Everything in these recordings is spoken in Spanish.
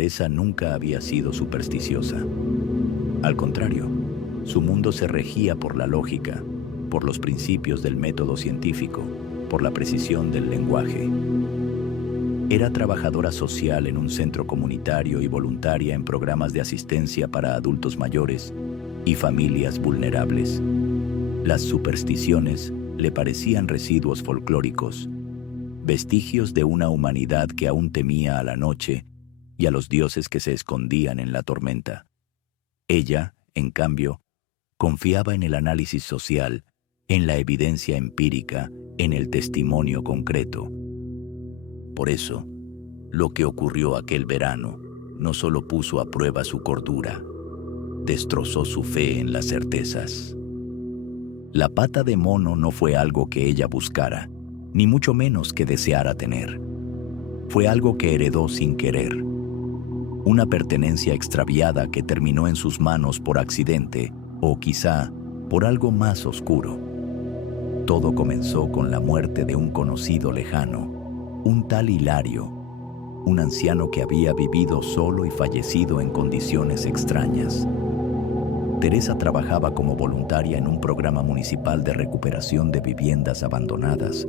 Teresa nunca había sido supersticiosa. Al contrario, su mundo se regía por la lógica, por los principios del método científico, por la precisión del lenguaje. Era trabajadora social en un centro comunitario y voluntaria en programas de asistencia para adultos mayores y familias vulnerables. Las supersticiones le parecían residuos folclóricos, vestigios de una humanidad que aún temía a la noche y a los dioses que se escondían en la tormenta. Ella, en cambio, confiaba en el análisis social, en la evidencia empírica, en el testimonio concreto. Por eso, lo que ocurrió aquel verano no solo puso a prueba su cordura, destrozó su fe en las certezas. La pata de mono no fue algo que ella buscara, ni mucho menos que deseara tener. Fue algo que heredó sin querer. Una pertenencia extraviada que terminó en sus manos por accidente o quizá por algo más oscuro. Todo comenzó con la muerte de un conocido lejano, un tal Hilario, un anciano que había vivido solo y fallecido en condiciones extrañas. Teresa trabajaba como voluntaria en un programa municipal de recuperación de viviendas abandonadas,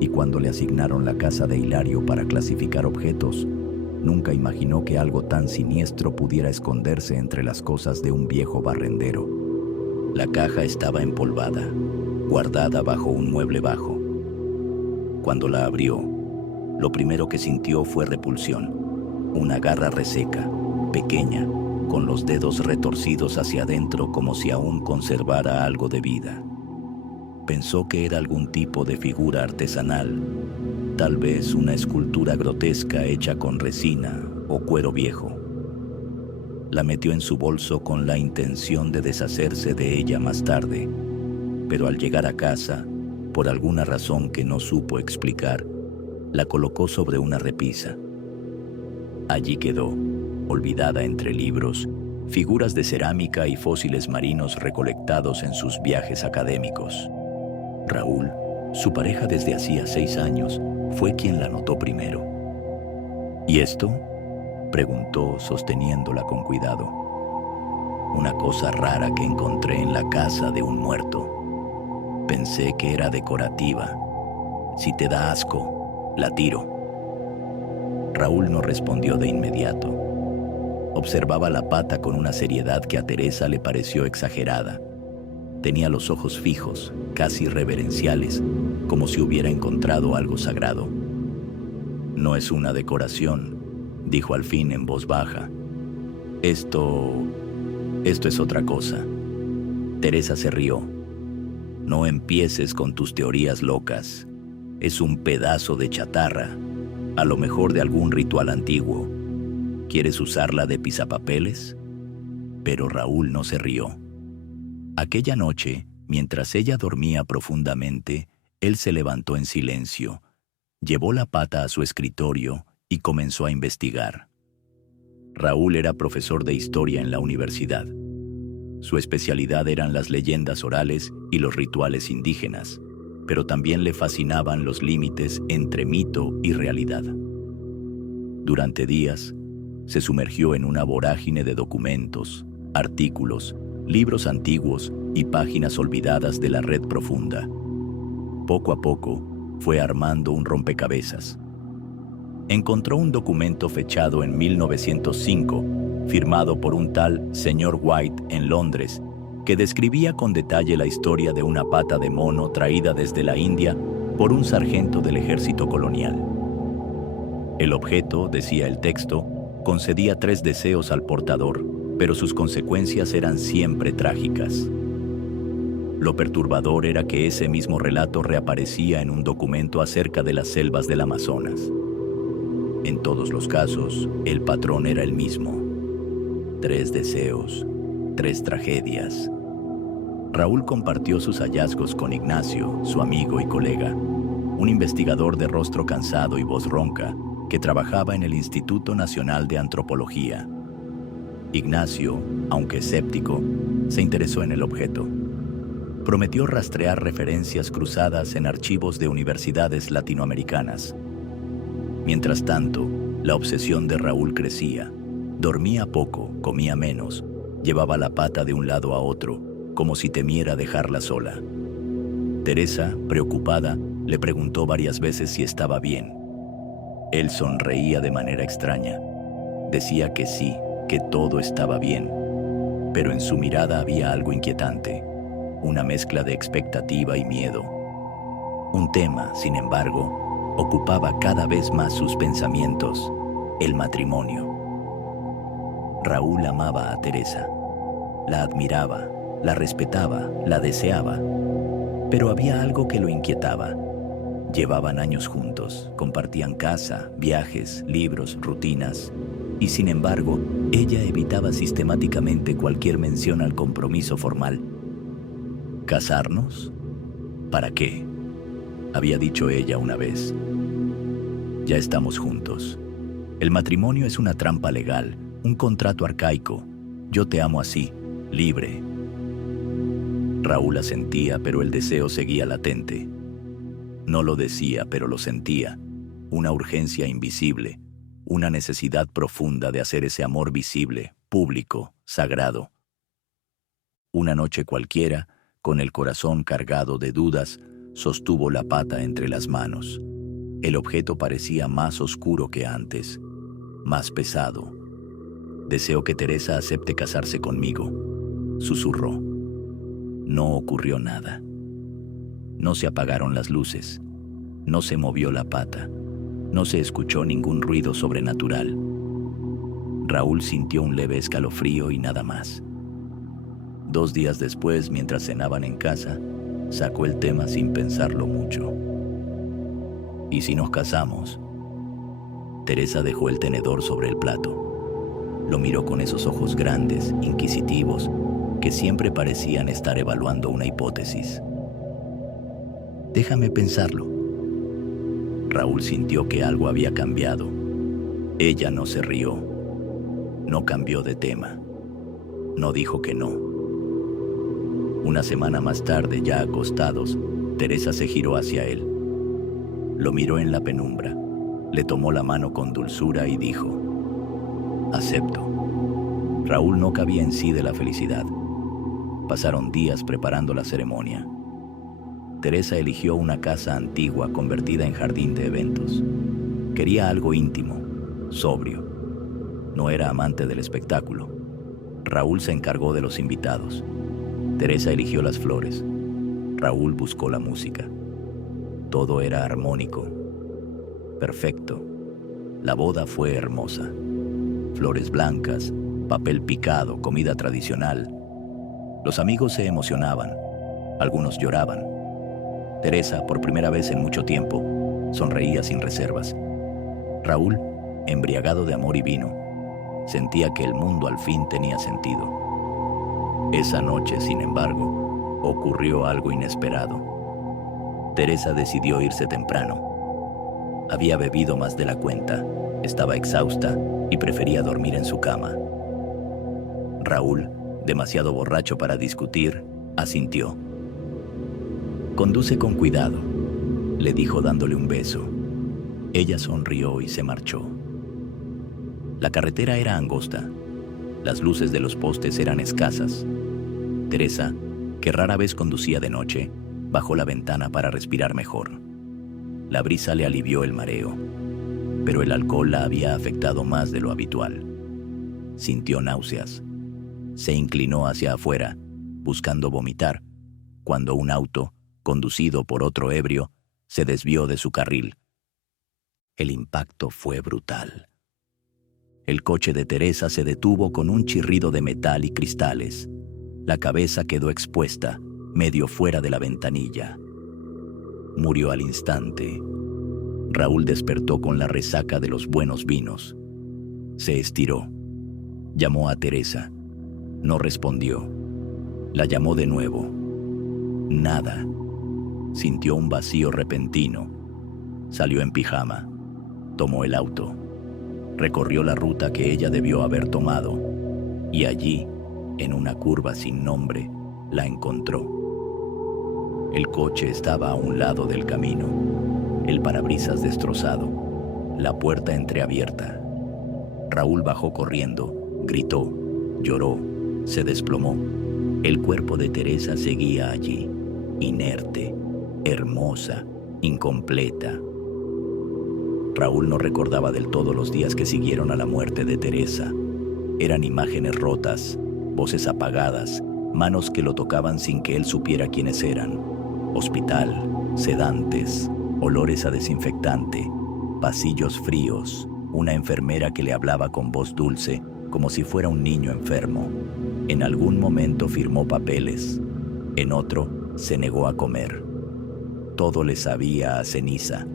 y cuando le asignaron la casa de Hilario para clasificar objetos, nunca imaginó que algo tan siniestro pudiera esconderse entre las cosas de un viejo barrendero. La caja estaba empolvada, guardada bajo un mueble bajo. Cuando la abrió, lo primero que sintió fue repulsión. Una garra reseca, pequeña, con los dedos retorcidos hacia adentro como si aún conservara algo de vida. Pensó que era algún tipo de figura artesanal, tal vez una escultura grotesca hecha con resina o cuero viejo. La metió en su bolso con la intención de deshacerse de ella más tarde, pero al llegar a casa, por alguna razón que no supo explicar, la colocó sobre una repisa. Allí quedó, olvidada entre libros, figuras de cerámica y fósiles marinos recolectados en sus viajes académicos. Raúl, su pareja desde hacía 6 años, fue quien la notó primero. ¿Y esto?, preguntó sosteniéndola con cuidado. Una cosa rara que encontré en la casa de un muerto. Pensé que era decorativa. Si te da asco, la tiro. Raúl no respondió de inmediato. Observaba la pata con una seriedad que a Teresa le pareció exagerada. Tenía los ojos fijos, casi reverenciales, como si hubiera encontrado algo sagrado. No es una decoración, dijo al fin en voz baja. Esto es otra cosa. Teresa se rió. No empieces con tus teorías locas. Es un pedazo de chatarra, a lo mejor de algún ritual antiguo. ¿Quieres usarla de pisapapeles? Pero Raúl no se rió. Aquella noche, mientras ella dormía profundamente, él se levantó en silencio, llevó la pata a su escritorio y comenzó a investigar. Raúl era profesor de historia en la universidad. Su especialidad eran las leyendas orales y los rituales indígenas, pero también le fascinaban los límites entre mito y realidad. Durante días, se sumergió en una vorágine de documentos, artículos, libros antiguos y páginas olvidadas de la red profunda. Poco a poco, fue armando un rompecabezas. Encontró un documento fechado en 1905, firmado por un tal señor White en Londres, que describía con detalle la historia de una pata de mono traída desde la India por un sargento del ejército colonial. El objeto, decía el texto, concedía 3 deseos al portador, pero sus consecuencias eran siempre trágicas. Lo perturbador era que ese mismo relato reaparecía en un documento acerca de las selvas del Amazonas. En todos los casos, el patrón era el mismo. 3 deseos, 3 tragedias. Raúl compartió sus hallazgos con Ignacio, su amigo y colega, un investigador de rostro cansado y voz ronca que trabajaba en el Instituto Nacional de Antropología. Ignacio, aunque escéptico, se interesó en el objeto. Prometió rastrear referencias cruzadas en archivos de universidades latinoamericanas. Mientras tanto, la obsesión de Raúl crecía. Dormía poco, comía menos, llevaba la pata de un lado a otro, como si temiera dejarla sola. Teresa, preocupada, le preguntó varias veces si estaba bien. Él sonreía de manera extraña. Decía que sí, que todo estaba bien, pero en su mirada había algo inquietante, una mezcla de expectativa y miedo. Un tema, sin embargo, ocupaba cada vez más sus pensamientos: el matrimonio. Raúl amaba a Teresa, la admiraba, la respetaba, la deseaba, pero había algo que lo inquietaba. Llevaban años juntos, compartían casa, viajes, libros, rutinas, y sin embargo, ella evitaba sistemáticamente cualquier mención al compromiso formal. ¿Casarnos? ¿Para qué?, había dicho ella una vez. Ya estamos juntos. El matrimonio es una trampa legal, un contrato arcaico. Yo te amo así, libre. Raúl asentía, pero el deseo seguía latente. No lo decía, pero lo sentía. Una urgencia invisible, una necesidad profunda de hacer ese amor visible, público, sagrado. Una noche cualquiera, con el corazón cargado de dudas, sostuvo la pata entre las manos. El objeto parecía más oscuro que antes, más pesado. «Deseo que Teresa acepte casarse conmigo», susurró. No ocurrió nada. No se apagaron las luces, no se movió la pata, no se escuchó ningún ruido sobrenatural. Raúl sintió un leve escalofrío y nada más. 2 días después, mientras cenaban en casa, sacó el tema sin pensarlo mucho. «¿Y si nos casamos?». Teresa dejó el tenedor sobre el plato. Lo miró con esos ojos grandes, inquisitivos, que siempre parecían estar evaluando una hipótesis. «Déjame pensarlo». Raúl sintió que algo había cambiado. Ella no se rió, no cambió de tema, no dijo que no. Una semana más tarde, ya acostados, Teresa se giró hacia él. Lo miró en la penumbra, le tomó la mano con dulzura y dijo: «Acepto». Raúl no cabía en sí de la felicidad. Pasaron días preparando la ceremonia. Teresa eligió una casa antigua convertida en jardín de eventos. Quería algo íntimo, sobrio. No era amante del espectáculo. Raúl se encargó de los invitados. Teresa eligió las flores. Raúl buscó la música. Todo era armónico, perfecto. La boda fue hermosa. Flores blancas, papel picado, comida tradicional. Los amigos se emocionaban, algunos lloraban. Teresa, por primera vez en mucho tiempo, sonreía sin reservas. Raúl, embriagado de amor y vino, sentía que el mundo al fin tenía sentido. Esa noche, sin embargo, ocurrió algo inesperado. Teresa decidió irse temprano. Había bebido más de la cuenta, estaba exhausta y prefería dormir en su cama. Raúl, demasiado borracho para discutir, asintió. «Conduce con cuidado», le dijo dándole un beso. Ella sonrió y se marchó. La carretera era angosta. Las luces de los postes eran escasas. Teresa, que rara vez conducía de noche, bajó la ventana para respirar mejor. La brisa le alivió el mareo, pero el alcohol la había afectado más de lo habitual. Sintió náuseas. Se inclinó hacia afuera, buscando vomitar, cuando un auto, conducido por otro ebrio, se desvió de su carril. El impacto fue brutal. El coche de Teresa se detuvo con un chirrido de metal y cristales. La cabeza quedó expuesta, medio fuera de la ventanilla. Murió al instante. Raúl despertó con la resaca de los buenos vinos. Se estiró. Llamó a Teresa. No respondió. La llamó de nuevo. Nada. Sintió un vacío repentino. Salió en pijama. Tomó el auto. Recorrió la ruta que ella debió haber tomado. Y allí, en una curva sin nombre, la encontró. El coche estaba a un lado del camino. El parabrisas destrozado. La puerta entreabierta. Raúl bajó corriendo Gritó, lloró, se desplomó. El cuerpo de Teresa seguía allí, inerte, hermosa, incompleta. Raúl no recordaba del todo los días que siguieron a la muerte de Teresa. Eran imágenes rotas, voces apagadas, manos que lo tocaban sin que él supiera quiénes eran. Hospital, sedantes, olores a desinfectante, pasillos fríos, una enfermera que le hablaba con voz dulce, como si fuera un niño enfermo. En algún momento firmó papeles, en otro se negó a comer. Todo le sabía a ceniza.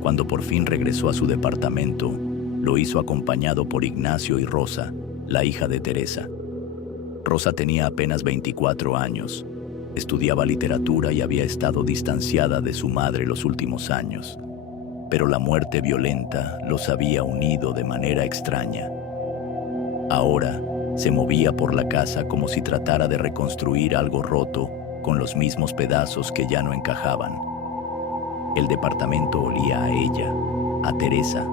Cuando por fin regresó a su departamento, lo hizo acompañado por Ignacio y Rosa, la hija de Teresa. Rosa tenía apenas 24 años, estudiaba literatura y había estado distanciada de su madre los últimos años. Pero la muerte violenta los había unido de manera extraña. Ahora se movía por la casa como si tratara de reconstruir algo roto con los mismos pedazos que ya no encajaban. El departamento olía a ella, a Teresa.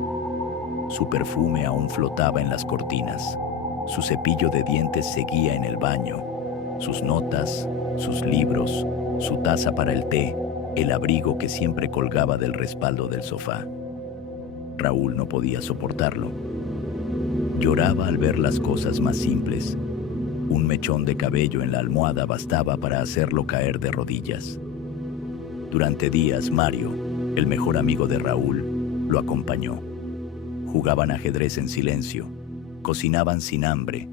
Su perfume aún flotaba en las cortinas. Su cepillo de dientes seguía en el baño. Sus notas, sus libros, su taza para el té, el abrigo que siempre colgaba del respaldo del sofá. Raúl no podía soportarlo. Lloraba al ver las cosas más simples. Un mechón de cabello en la almohada bastaba para hacerlo caer de rodillas. Durante días, Mario, el mejor amigo de Raúl, lo acompañó. Jugaban ajedrez en silencio, cocinaban sin hambre,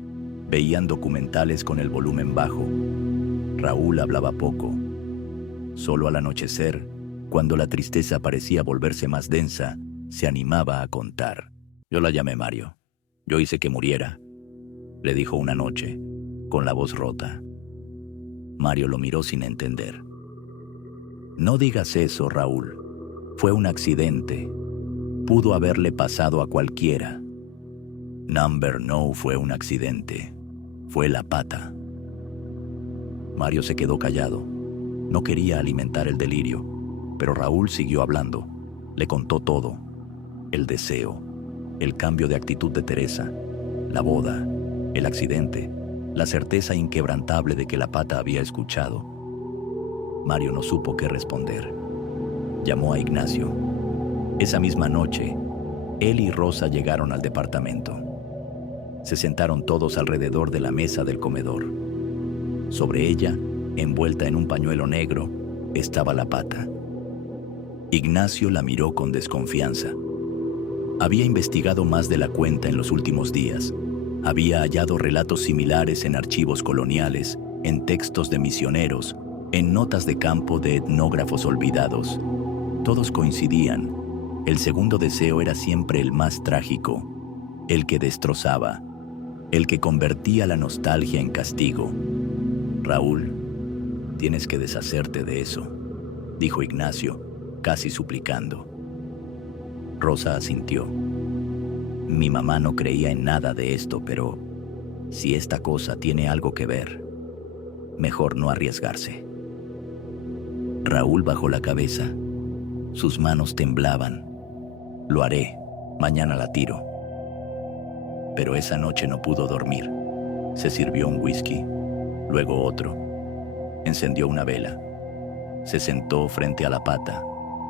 veían documentales con el volumen bajo. Raúl hablaba poco. Solo al anochecer, cuando la tristeza parecía volverse más densa, se animaba a contar. Yo la llamé Mario. Yo hice que muriera, le dijo una noche, con la voz rota. Mario lo miró sin entender. No digas eso, Raúl. Fue un accidente. Pudo haberle pasado a cualquiera. Number no fue un accidente. Fue la pata. Mario se quedó callado. No quería alimentar el delirio, pero Raúl siguió hablando. Le contó todo. El deseo, el cambio de actitud de Teresa, la boda, el accidente, la certeza inquebrantable de que la pata había escuchado. Mario no supo qué responder. Llamó a Ignacio. Esa misma noche, él y Rosa llegaron al departamento. Se sentaron todos alrededor de la mesa del comedor. Sobre ella, envuelta en un pañuelo negro, estaba la pata. Ignacio la miró con desconfianza. Había investigado más de la cuenta en los últimos días. Había hallado relatos similares en archivos coloniales, en textos de misioneros, en notas de campo de etnógrafos olvidados. Todos coincidían. El segundo deseo era siempre el más trágico, el que destrozaba, el que convertía la nostalgia en castigo. Raúl, tienes que deshacerte de eso, dijo Ignacio, casi suplicando. Rosa asintió. Mi mamá no creía en nada de esto, pero si esta cosa tiene algo que ver, mejor no arriesgarse. Raúl bajó la cabeza. Sus manos temblaban. Lo haré, mañana la tiro. Pero esa noche no pudo dormir. Se sirvió un whisky, luego otro. Encendió una vela. Se sentó frente a la pata,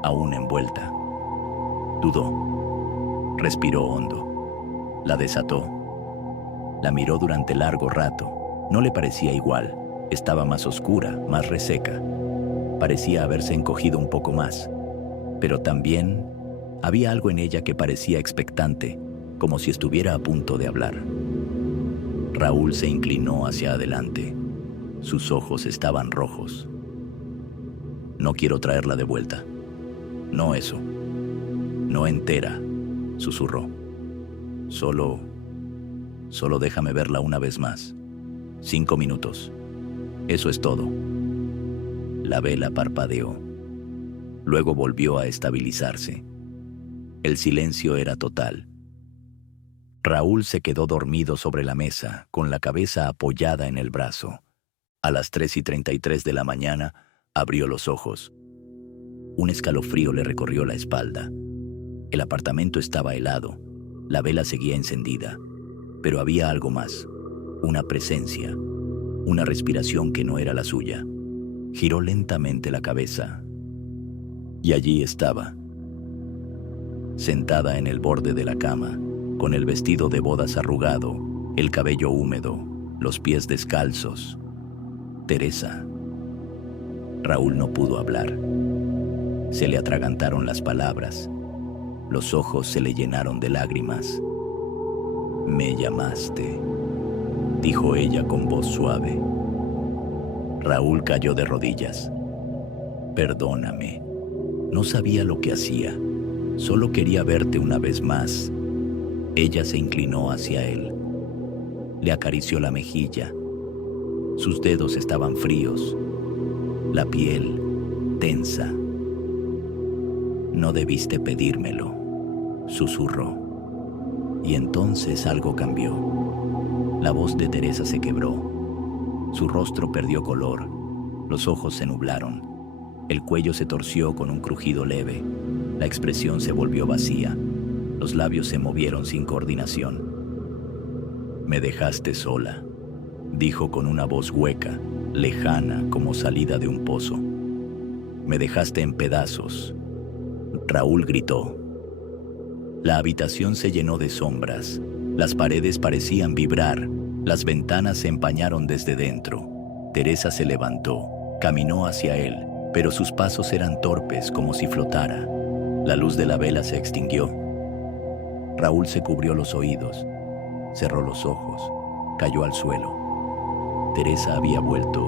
aún envuelta. Dudó. Respiró hondo. La desató. La miró durante largo rato. No le parecía igual. Estaba más oscura, más reseca. Parecía haberse encogido un poco más. Pero también había algo en ella que parecía expectante, como si estuviera a punto de hablar. Raúl se inclinó hacia adelante. Sus ojos estaban rojos. No quiero traerla de vuelta. No eso. No entera, susurró. Solo déjame verla una vez más. 5 minutos. Eso es todo. La vela parpadeó. Luego volvió a estabilizarse. El silencio era total. Raúl se quedó dormido sobre la mesa, con la cabeza apoyada en el brazo. A las 3:33 de la mañana, abrió los ojos. Un escalofrío le recorrió la espalda. El apartamento estaba helado. La vela seguía encendida. Pero había algo más, una presencia, una respiración que no era la suya. Giró lentamente la cabeza y allí estaba, sentada en el borde de la cama, con el vestido de bodas arrugado, el cabello húmedo, los pies descalzos. Teresa. Raúl no pudo hablar. Se le atragantaron las palabras. Los ojos se le llenaron de lágrimas. «Me llamaste», dijo ella con voz suave. Raúl cayó de rodillas. «Perdóname. No sabía lo que hacía. Solo quería verte una vez más». Ella se inclinó hacia él. Le acarició la mejilla. Sus dedos estaban fríos, la piel tensa. «No debiste pedírmelo», susurró. Y entonces algo cambió. La voz de Teresa se quebró. Su rostro perdió color. Los ojos se nublaron. El cuello se torció con un crujido leve. La expresión se volvió vacía. Los labios se movieron sin coordinación. «Me dejaste sola», dijo con una voz hueca, lejana como salida de un pozo. «Me dejaste en pedazos». Raúl gritó. La habitación se llenó de sombras. Las paredes parecían vibrar. Las ventanas se empañaron desde dentro. Teresa se levantó, caminó hacia él, pero sus pasos eran torpes, como si flotara. La luz de la vela se extinguió. Raúl se cubrió los oídos, cerró los ojos, cayó al suelo. Teresa había vuelto,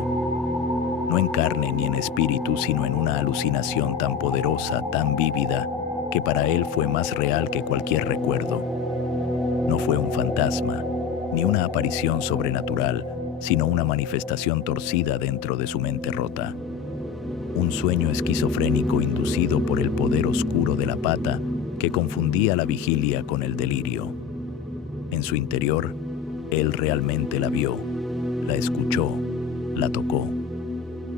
no en carne ni en espíritu, sino en una alucinación tan poderosa, tan vívida, que para él fue más real que cualquier recuerdo. No fue un fantasma, ni una aparición sobrenatural, sino una manifestación torcida dentro de su mente rota. Un sueño esquizofrénico inducido por el poder oscuro de la pata que confundía la vigilia con el delirio. En su interior, él realmente la vio, la escuchó, la tocó.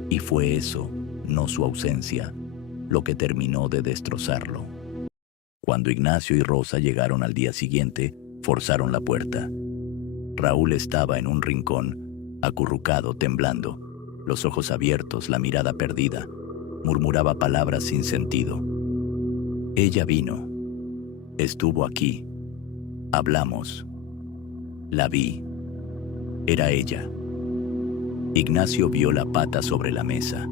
Y fue eso, no su ausencia, lo que terminó de destrozarlo. Cuando Ignacio y Rosa llegaron al día siguiente, forzaron la puerta. Raúl estaba en un rincón, acurrucado, temblando, los ojos abiertos, la mirada perdida. Murmuraba palabras sin sentido. Ella vino. Estuvo aquí. Hablamos. La vi. Era ella. Ignacio vio la pata sobre la mesa.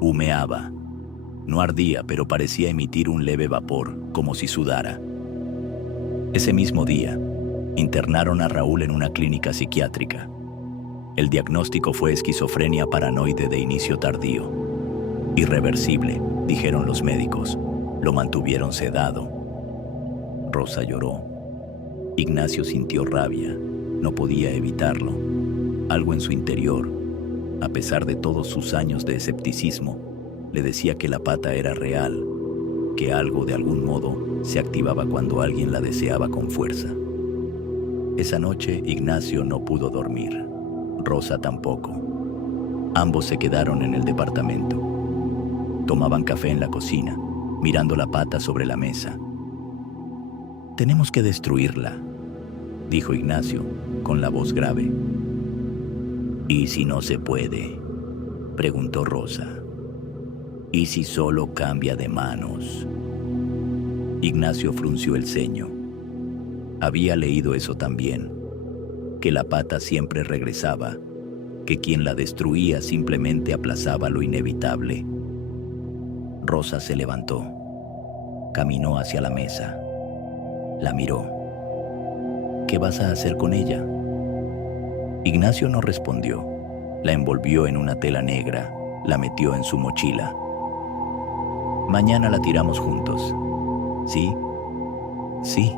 Humeaba. No ardía, pero parecía emitir un leve vapor, como si sudara. Ese mismo día, internaron a Raúl en una clínica psiquiátrica. El diagnóstico fue esquizofrenia paranoide de inicio tardío. Irreversible, dijeron los médicos. Lo mantuvieron sedado. Rosa lloró. Ignacio sintió rabia. No podía evitarlo. Algo en su interior, a pesar de todos sus años de escepticismo, le decía que la pata era real, que algo de algún modo se activaba cuando alguien la deseaba con fuerza. Esa noche Ignacio no pudo dormir. Rosa tampoco. Ambos se quedaron en el departamento. Tomaban café en la cocina, mirando la pata sobre la mesa. «Tenemos que destruirla», dijo Ignacio, con la voz grave. «¿Y si no se puede?», preguntó Rosa. «¿Y si solo cambia de manos?». Ignacio frunció el ceño. Había leído eso también, que la pata siempre regresaba, que quien la destruía simplemente aplazaba lo inevitable. Rosa se levantó, caminó hacia la mesa, la miró. «¿Qué vas a hacer con ella?». Ignacio no respondió. La envolvió en una tela negra, la metió en su mochila. «Mañana la tiramos juntos». «¿Sí?». «Sí»,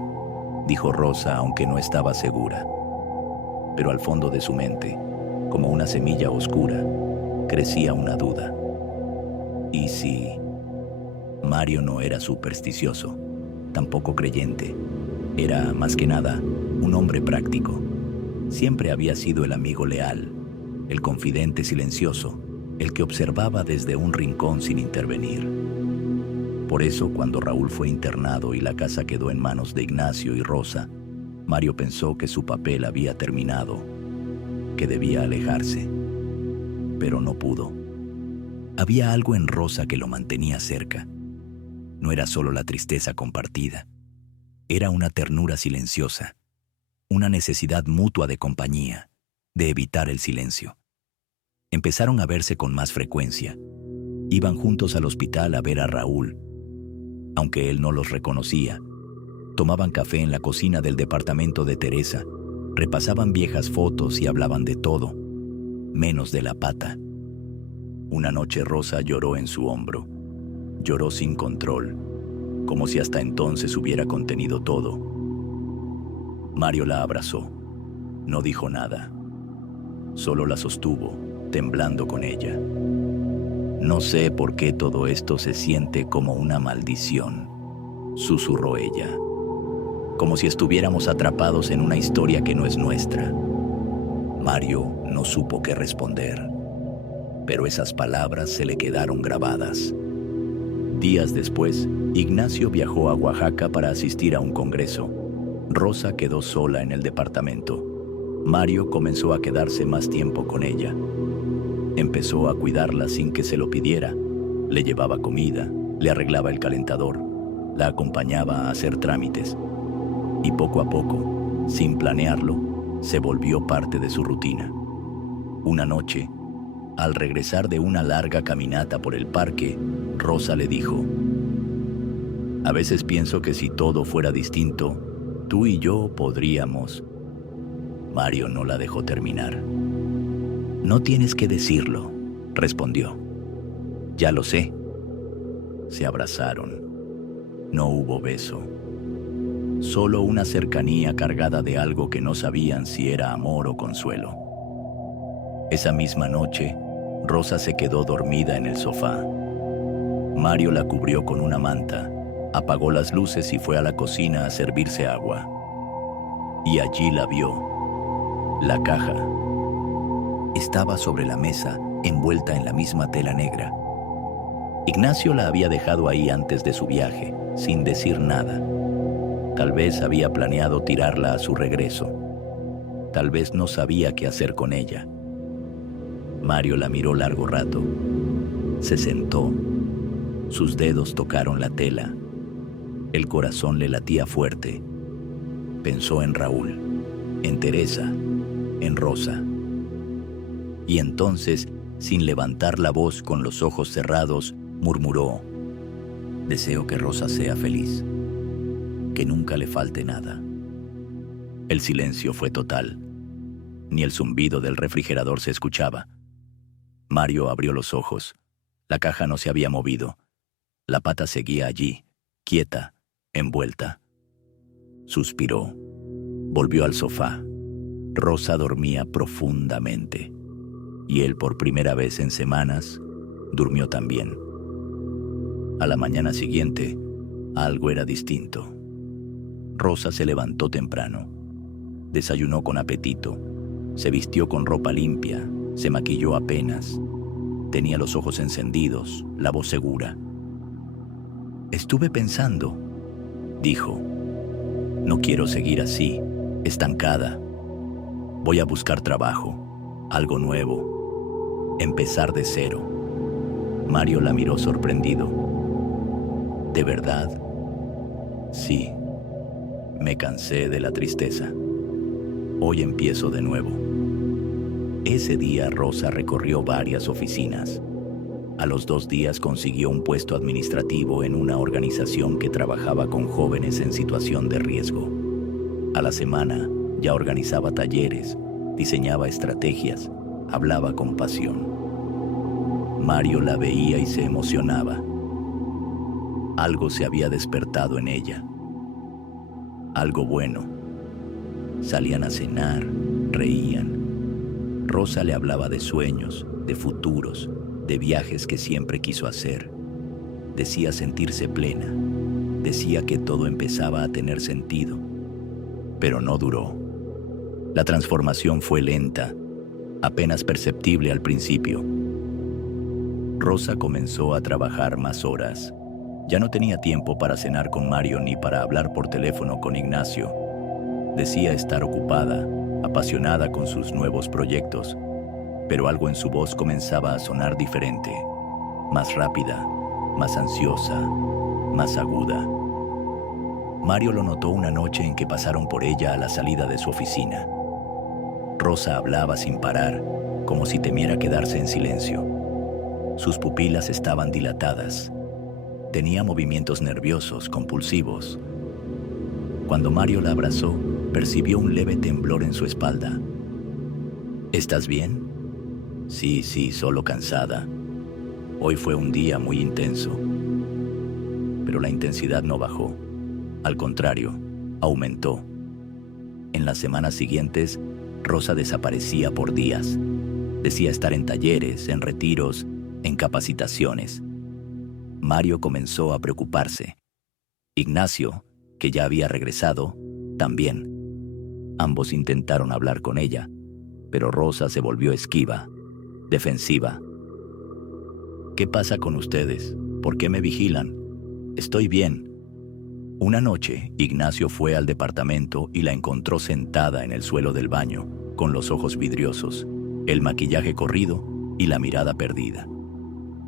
dijo Rosa, aunque no estaba segura. Pero al fondo de su mente, como una semilla oscura, crecía una duda. ¿Y si...? Mario no era supersticioso, tampoco creyente. Era, más que nada, un hombre práctico. Siempre había sido el amigo leal, el confidente silencioso, el que observaba desde un rincón sin intervenir. Por eso, cuando Raúl fue internado y la casa quedó en manos de Ignacio y Rosa, Mario pensó que su papel había terminado, que debía alejarse, pero no pudo. Había algo en Rosa que lo mantenía cerca. No era solo la tristeza compartida, era una ternura silenciosa, una necesidad mutua de compañía, de evitar el silencio. Empezaron a verse con más frecuencia. Iban juntos al hospital a ver a Raúl. Aunque él no los reconocía, tomaban café en la cocina del departamento de Teresa, repasaban viejas fotos y hablaban de todo, menos de la pata. Una noche Rosa lloró en su hombro. Lloró sin control, como si hasta entonces hubiera contenido todo. Mario la abrazó. No dijo nada. Solo la sostuvo, temblando con ella. «No sé por qué todo esto se siente como una maldición», susurró ella. «Como si estuviéramos atrapados en una historia que no es nuestra». Mario no supo qué responder, pero esas palabras se le quedaron grabadas. Días después, Ignacio viajó a Oaxaca para asistir a un congreso. Rosa quedó sola en el departamento. Mario comenzó a quedarse más tiempo con ella. Empezó a cuidarla sin que se lo pidiera. Le llevaba comida, le arreglaba el calentador, la acompañaba a hacer trámites. Y poco a poco, sin planearlo, se volvió parte de su rutina. Una noche, al regresar de una larga caminata por el parque, Rosa le dijo: «A veces pienso que si todo fuera distinto, tú y yo podríamos». Mario no la dejó terminar. «No tienes que decirlo», respondió. «Ya lo sé». Se abrazaron. No hubo beso. Solo una cercanía cargada de algo que no sabían si era amor o consuelo. Esa misma noche, Rosa se quedó dormida en el sofá. Mario la cubrió con una manta, apagó las luces y fue a la cocina a servirse agua. Y allí la vio. La caja estaba sobre la mesa, envuelta en la misma tela negra. Ignacio la había dejado ahí antes de su viaje, sin decir nada. Tal vez había planeado tirarla a su regreso. Tal vez no sabía qué hacer con ella. Mario la miró largo rato. Se sentó. Sus dedos tocaron la tela. El corazón le latía fuerte. Pensó en Raúl, en Teresa, en Rosa. Y entonces, sin levantar la voz, con los ojos cerrados, murmuró: «Deseo que Rosa sea feliz, que nunca le falte nada». El silencio fue total. Ni el zumbido del refrigerador se escuchaba. Mario abrió los ojos. La caja no se había movido. La pata seguía allí, quieta, envuelta. Suspiró. Volvió al sofá. Rosa dormía profundamente. Y él, por primera vez en semanas, durmió también. A la mañana siguiente, algo era distinto. Rosa se levantó temprano. Desayunó con apetito. Se vistió con ropa limpia. Se maquilló apenas. Tenía los ojos encendidos, la voz segura. «Estuve pensando», dijo. «No quiero seguir así, estancada. Voy a buscar trabajo, algo nuevo, empezar de cero». Mario la miró sorprendido. «¿De verdad?» «Sí, me cansé de la tristeza. Hoy empiezo de nuevo». Ese día Rosa recorrió varias oficinas. A los 2 días consiguió un puesto administrativo en una organización que trabajaba con jóvenes en situación de riesgo. A la semana ya organizaba talleres, diseñaba estrategias, hablaba con pasión. Mario la veía y se emocionaba. Algo se había despertado en ella. Algo bueno. Salían a cenar, reían. Rosa le hablaba de sueños, de futuros, de viajes que siempre quiso hacer. Decía sentirse plena. Decía que todo empezaba a tener sentido. Pero no duró. La transformación fue lenta, apenas perceptible al principio. Rosa comenzó a trabajar más horas. Ya no tenía tiempo para cenar con Mario ni para hablar por teléfono con Ignacio. Decía estar ocupada, apasionada con sus nuevos proyectos, pero algo en su voz comenzaba a sonar diferente, más rápida, más ansiosa, más aguda. Mario lo notó una noche en que pasaron por ella a la salida de su oficina. Rosa hablaba sin parar, como si temiera quedarse en silencio. Sus pupilas estaban dilatadas. Tenía movimientos nerviosos, compulsivos. Cuando Mario la abrazó, percibió un leve temblor en su espalda. ¿Estás bien? Sí, solo cansada. Hoy fue un día muy intenso. Pero la intensidad no bajó. Al contrario, aumentó. En las semanas siguientes, Rosa desaparecía por días. Decía estar en talleres, en retiros, en capacitaciones. Mario comenzó a preocuparse. Ignacio, que ya había regresado, también. Ambos intentaron hablar con ella, pero Rosa se volvió esquiva, defensiva. ¿Qué pasa con ustedes? ¿Por qué me vigilan? Estoy bien. Una noche, Ignacio fue al departamento y la encontró sentada en el suelo del baño, con los ojos vidriosos, el maquillaje corrido y la mirada perdida.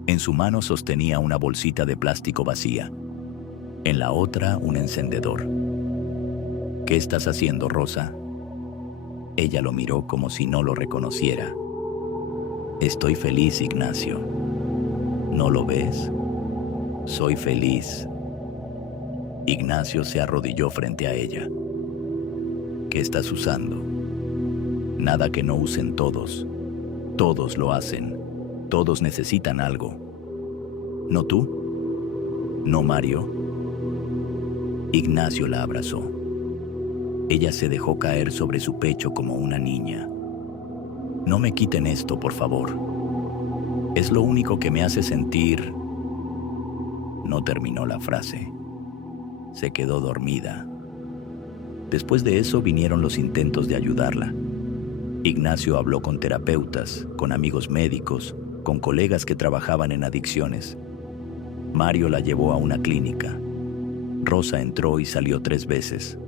En su mano sostenía una bolsita de plástico vacía. En la otra, un encendedor. ¿Qué estás haciendo, Rosa? Ella lo miró como si no lo reconociera. Estoy feliz, Ignacio. ¿No lo ves? Soy feliz. Ignacio se arrodilló frente a ella. ¿Qué estás usando? Nada que no usen todos. Todos lo hacen. Todos necesitan algo. ¿No tú? ¿No Mario? Ignacio la abrazó. Ella se dejó caer sobre su pecho como una niña. No me quiten esto, por favor. Es lo único que me hace sentir... No terminó la frase. Se quedó dormida. Después de eso vinieron los intentos de ayudarla. Ignacio habló con terapeutas, con amigos médicos, con colegas que trabajaban en adicciones. Mario la llevó a una clínica. Rosa entró y salió 3 veces.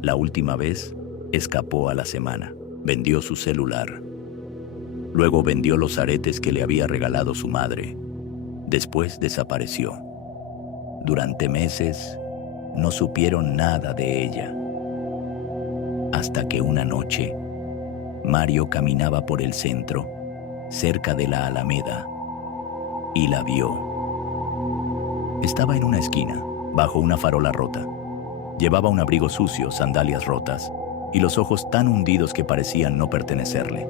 La última vez, escapó a la semana. Vendió su celular. Luego vendió los aretes que le había regalado su madre. Después desapareció. Durante meses, no supieron nada de ella. Hasta que una noche, Mario caminaba por el centro, cerca de la Alameda, y la vio. Estaba en una esquina, bajo una farola rota. Llevaba un abrigo sucio, sandalias rotas, y los ojos tan hundidos que parecían no pertenecerle.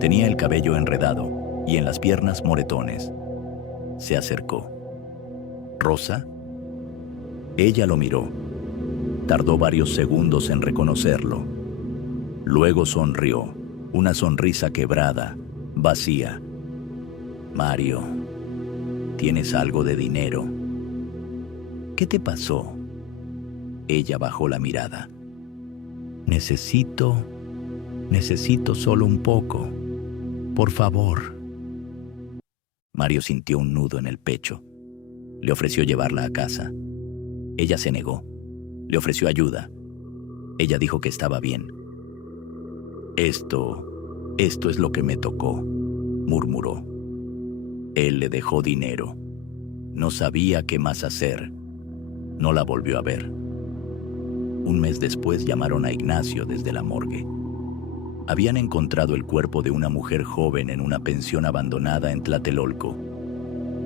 Tenía el cabello enredado y en las piernas moretones. Se acercó. ¿Rosa? Ella lo miró. Tardó varios segundos en reconocerlo. Luego sonrió, una sonrisa quebrada, vacía. Mario, ¿tienes algo de dinero? ¿Qué te pasó? Ella bajó la mirada. Necesito solo un poco. Por favor. Mario sintió un nudo en el pecho. Le ofreció llevarla a casa. Ella se negó. Le ofreció ayuda. Ella dijo que estaba bien. Esto es lo que me tocó, murmuró. Él le dejó dinero. No sabía qué más hacer. No la volvió a ver. Un mes después llamaron a Ignacio desde la morgue. Habían encontrado el cuerpo de una mujer joven en una pensión abandonada en Tlatelolco.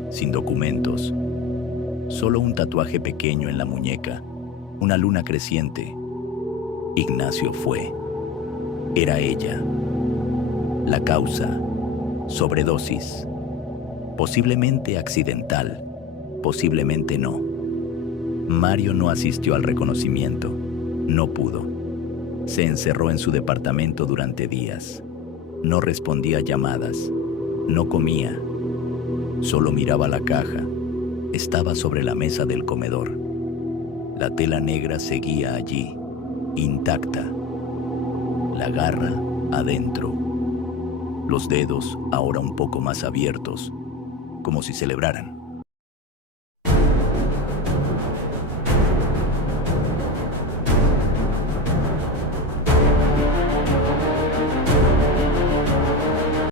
Sin documentos. Solo un tatuaje pequeño en la muñeca. Una luna creciente. Ignacio fue. Era ella. La causa, sobredosis. Posiblemente accidental, posiblemente no. Mario no asistió al reconocimiento. No pudo. Se encerró en su departamento durante días. No respondía a llamadas. No comía. Solo miraba la caja. Estaba sobre la mesa del comedor. La tela negra seguía allí, intacta. La garra adentro. Los dedos ahora un poco más abiertos, como si celebraran.